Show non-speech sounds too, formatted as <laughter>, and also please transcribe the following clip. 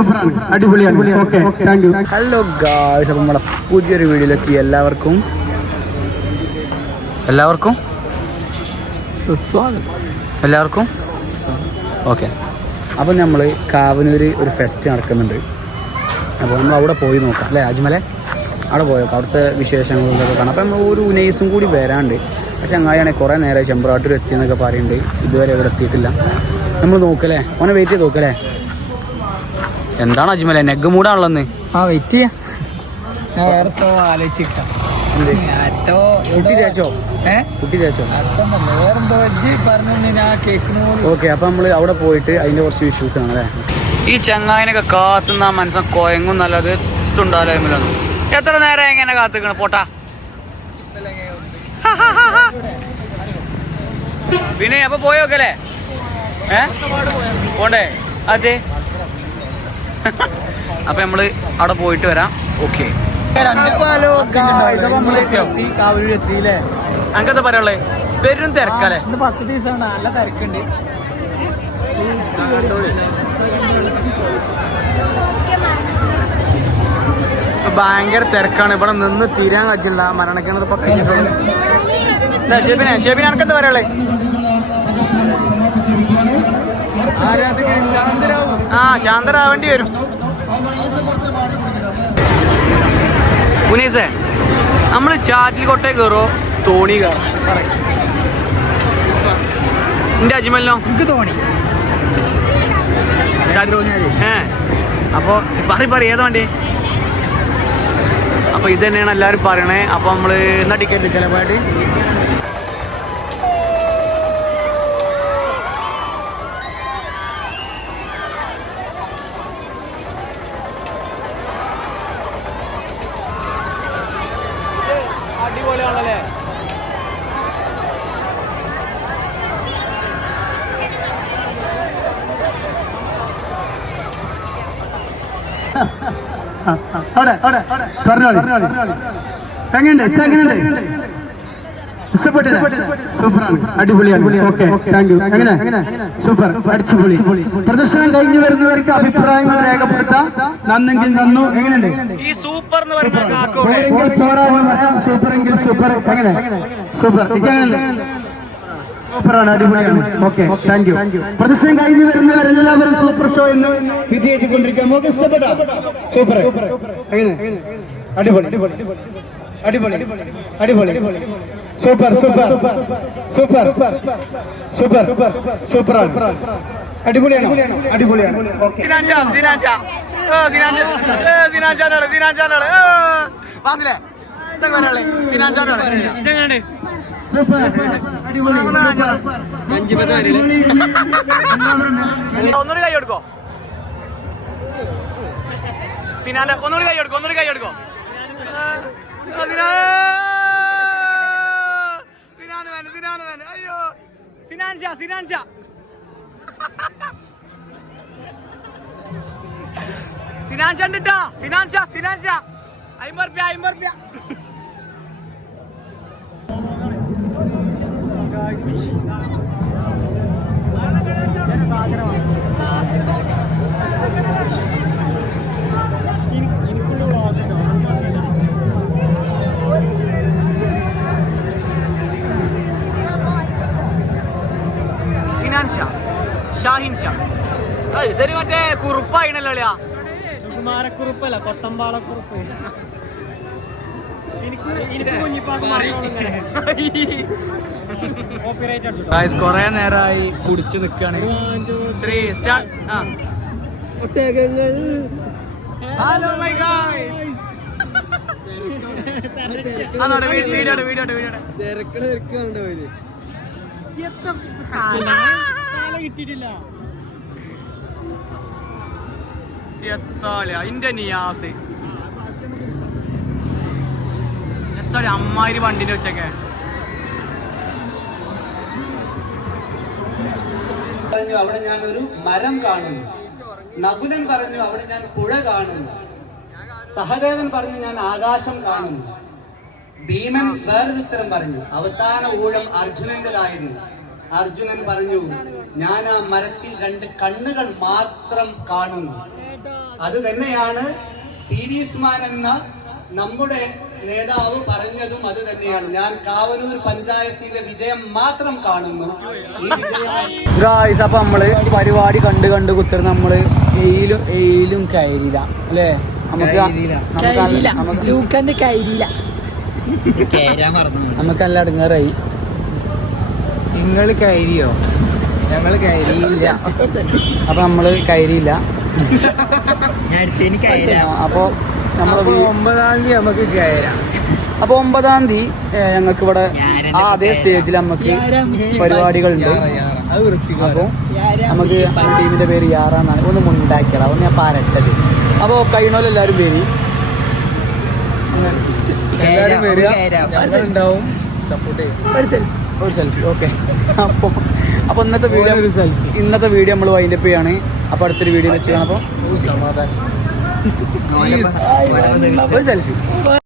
സൂപ്പറാണ്. അടിപൊളിയാണ്. Okay thank you hello guys അപ്പം നമ്മുടെ പുതിയൊരു വീഡിയോയിലേക്ക് എല്ലാവർക്കും എല്ലാവർക്കും? സ്വാഗതം എല്ലാവർക്കും? ഓക്കെ. അപ്പം നമ്മൾ കാവനൂർ ഒരു ഫെസ്റ്റ് നടക്കുന്നുണ്ട്. അപ്പോൾ നമ്മൾ അവിടെ പോയി നോക്കാം. അല്ലേ അജ്മലെ അവിടെ പോയേക്കാം അവിടുത്തെ വിശേഷങ്ങളും ഇതൊക്കെ കാണാം. അപ്പം നമ്മൾ ഒരു ഉനൈസും കൂടി വരാണ്ട് പക്ഷെ അങ്ങായാണെങ്കിൽ കുറേ നേരം ചെമ്പ്രാട്ടൂർ എത്തിയെന്നൊക്കെ പറയുന്നുണ്ട് ഇതുവരെ ഇവിടെ എത്തിയിട്ടില്ല. നമ്മൾ നോക്കല്ലേ? ഓനെ വെയിറ്റ് ചെയ്ത് നോക്കല്ലേ? എന്താണ് അജ്മലെ നെഗ് മൂടാണല്ലോ ആ വെയിറ്റ് ചെയ്യാം. ഞാൻ വേറെ ഓക്കെ അപ്പൊ നമ്മൾ അവിടെ പോയിട്ട് അതിന്റെ കുറച്ച് വിഷ്വൽസ് ആണ് അല്ലേ? ഈ ചങ്ങായിനൊക്കെ കാത്തുന്ന മനസ്സം കൊയങ്ങും നല്ലത് തുണ്ടാലും എത്ര നേരം എങ്ങനെ കാത്തുക്കണ പോട്ടാ? പിന്നെ അപ്പൊ പോയോക്കല്ലേ? ഏ? പോണ്ടേ? അതെ അപ്പൊ നമ്മൾ അവിടെ പോയിട്ട് വരാം. ഓക്കെ അങ്ങനത്തെ പറയാനുള്ളേ? പെരും തിരക്കല്ലേ? ബസ് ഫസ്റ്റ് ദിവസമാണ് നല്ല തിരക്കുണ്ട്. ഭയങ്കര തിരക്കാണ്. ഇവിടെ നിന്ന് തീരാൻ കഴിച്ചില്ല മരണക്കിണർ ഇപ്പൊ ഷേബിനെ ഷേബിനെ ഷെബിനെ പറയാളേ ആരാധന പറയുള്ളേ ആ ശാന്തരാവേണ്ടി വരും. മുനീസേ നമ്മൾ ചാറ്റിൽ കൊട്ടേ കയറോ തോണി കയറും എന്റെ അജ്മലിനോ? എനിക്ക് തോന്നി ഏ അപ്പൊ പറ പറ ഏതാ വണ്ടി? അപ്പൊ ഇത് തന്നെയാണ് എല്ലാവരും പറയണേ. അപ്പൊ നമ്മൾ എന്നാ ടിക്കറ്റ് അടിപൊളിയാണല്ലേ അവിടെ അവിടെ എങ്ങനെയുണ്ട്? ഇത്ത എങ്ങനെയുണ്ട്? ഇഷ്ടപ്പെട്ടില്ല സൂപ്പറാണ്. അടിപൊളിയാണ്. ഓക്കെ. താങ്ക് യു എങ്ങനെ? സൂപ്പർ. അടിച്ചുപൊളി. പ്രദർശനം കഴിഞ്ഞു വരുന്നവർക്ക് അഭിപ്രായങ്ങൾ രേഖപ്പെടുത്താം. നന്നെങ്കിൽ നന്നു. എങ്ങനെയുണ്ട്? പോരെങ്കിൽ പോരാ എന്ന് പറയാം സൂപ്പർ എങ്കിൽ സൂപ്പർ. എങ്ങനെ? സൂപ്പർ. സൂപ്പറാണ്. അടിപൊളിയാണ്. ഓക്കെ. താങ്ക് യു പ്രദർശനം കഴിഞ്ഞു വരുന്നവരെല്ലാവരും സൂപ്പർ ഷോ എന്ന് വിധി എഴുതിക്കൊണ്ടിരിക്കാം സൂപ്പർ. എങ്ങനെ? അടിപൊളി അടിപൊളി. അടിപൊളി. അടിപൊളി. Super super. Super. Super super. അടിപൊളിയാണ്? അടിപൊളിയാണ്. ഓക്കെ. സിനാൻചാ, സിനാൻചാ. ഓ, സിനാൻചാ. ഏ, സിനാൻചാനാണ്, സിനാൻചാനാണ്. ഏ, വാസിലേ, ഇതൊക്കെ ഒരാൾ. സിനാൻചാനാണ്. സൂപ്പർ. അടിപൊളി ഒന്നുകൂടി കൈ കൊടുക്കോ? സിനാന്റെ ഒന്നുകൂടി കൈ കൊടുക്കോ? ഒന്നുകൂടി കൈ കൊടുക്കോ? അയ്യോ. ഉണ്ട് ട്ടാ. സിനാൻഷ സിനാൻഷ. അമ്പത് റുപ്യ അമ്പത് റുപ്യ. സിനാൻ ഷാ ഷാഹിൻ ഷാ ആ, ഇതൊരു മറ്റേ കുറുപ്പായിണല്ലോ അളിയാ. സുകുമാരക്കുറുപ്പല്ല കൊത്തമ്പാളക്കുറുപ്പ്. എനിക്ക് എനിക്ക് കുഞ്ഞിപ്പാക്ക് കൊറേ നേരമായി കുടിച്ചു നിക്കാണ്. ത്രീ സ്റ്റാർ ആ. ഹലോ മൈ ഗായ്സ് അതാണ് വീഡിയോ വീഡിയോ വീഡിയോ വീഡിയോ കിട്ടിയിട്ടില്ല. എത്താളിയാ ഇന്റെ നിയാസ്. അമ്മായിരി വണ്ടിന്റെ വെച്ചൊക്കെ പറഞ്ഞു അവിടെ ഞാൻ ഒരു മരം കാണുന്നു. നകുലൻ പറഞ്ഞു അവിടെ ഞാൻ പുഴ കാണുന്നു. സഹദേവൻ പറഞ്ഞു ഞാൻ ആകാശം കാണുന്നു. ഭീമൻ വേറൊരുത്തരം പറഞ്ഞു അവസാന ഊഴം അർജുനന്റേതായിരുന്നു. അർജുനൻ പറഞ്ഞു ഞാൻ ആ മരത്തിൽ രണ്ട് കണ്ണുകൾ മാത്രം കാണുന്നു. അത് തന്നെയാണ് പി വി ഉസ്മാൻ എന്ന നമ്മുടെ നേതാവ് പറഞ്ഞതും അത് തന്നെയാണ്. ഞാൻ കാവനൂർ പഞ്ചായത്തിന്റെ വിജയം മാത്രം കാണുന്നു. ഈ വിജയം ഗായ്സ് അപ്പൊ നമ്മൾ പരിപാടി കണ്ട് കണ്ട് കുത്തർ നമ്മൾ എയിലും എയിലും കയറിയില്ല അല്ലേ? നമുക്ക് നമുക്ക് നല്ല- നമുക്ക് ലൂക്കന്റെ കൈരിയില്ല നമുക്ക് നല്ല അടുങ്ങാറായി. നിങ്ങൾ കയറിയോ? ഞങ്ങൾ കയറിയില്ല. അപ്പൊ നമ്മൾ കയറിയില്ല. അപ്പൊ നമ്മൾ അപ്പൊ ഒമ്പതാം തീയതി നമുക്ക് കയറാം. അപ്പൊ ഒമ്പതാം തീയതി ഞങ്ങൾക്ക് ഇവിടെ ആ അതേ സ്റ്റേജിൽ നമുക്ക് പരിപാടികളുണ്ട്. അപ്പോൾ നമുക്ക് ടീമിന്റെ പേര് യാറാന്നാണ് ഒന്ന് മുണ്ടാക്കിയത്. അപ്പൊ ഞാൻ പാരട്ടത്. അപ്പോൾ എല്ലാരും പേര് എല്ലാവരും വരിക ഉണ്ടാവും സപ്പോർട്ട് ചെയ്യും. ഒരു സെൽഫി ഓക്കെ അപ്പോൾ അപ്പോൾ ഇന്നത്തെ വീഡിയോ ഇന്നത്തെ വീഡിയോ നമ്മൾ വൈൻഡപ്പ് ചെയ്യാണ്. അപ്പോൾ അടുത്തൊരു വീഡിയോ വെച്ച് കാണാം. അപ്പോൾ സമാധാനം. <laughs> ഒരു സെൽഫി